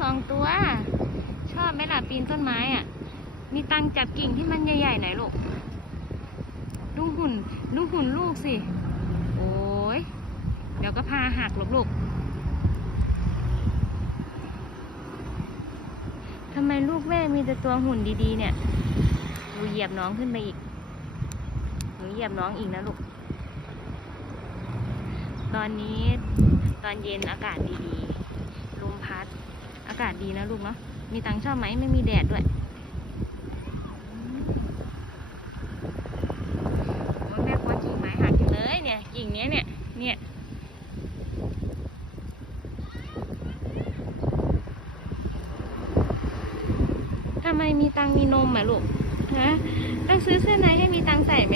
สองตัว ชอบไหมล่ะปีนต้นไม้อะ มีตังจับกิ่งที่มันใหญ่ๆหน่อยลูก ดูหุ่น ดูหุ่นลูกสิ โอ้ย เดี๋ยวก็พาหักหรอกลูกทำไมลูกแม่มีแต่ตัวหุ่นดีๆ เนี่ยหนูเหยียบน้องขึ้นไปอีกหนูเหยียบน้องอีกนะลูก ตอนนี้ตอนเย็นอากาศดีๆ ลมพัดากาศดีนะลูกเนาะ มีตังชอบไหมไม่มีแดดด้วยแม่กลัวกิ่งไม้หักเลยเนี่ย กิ่งเนี้ยเนี่ย เนี่ยทำไมมีตังมีนมอะลูก ฮะ ต้องซื้อเสื้อในให้มีตังใส่ไหม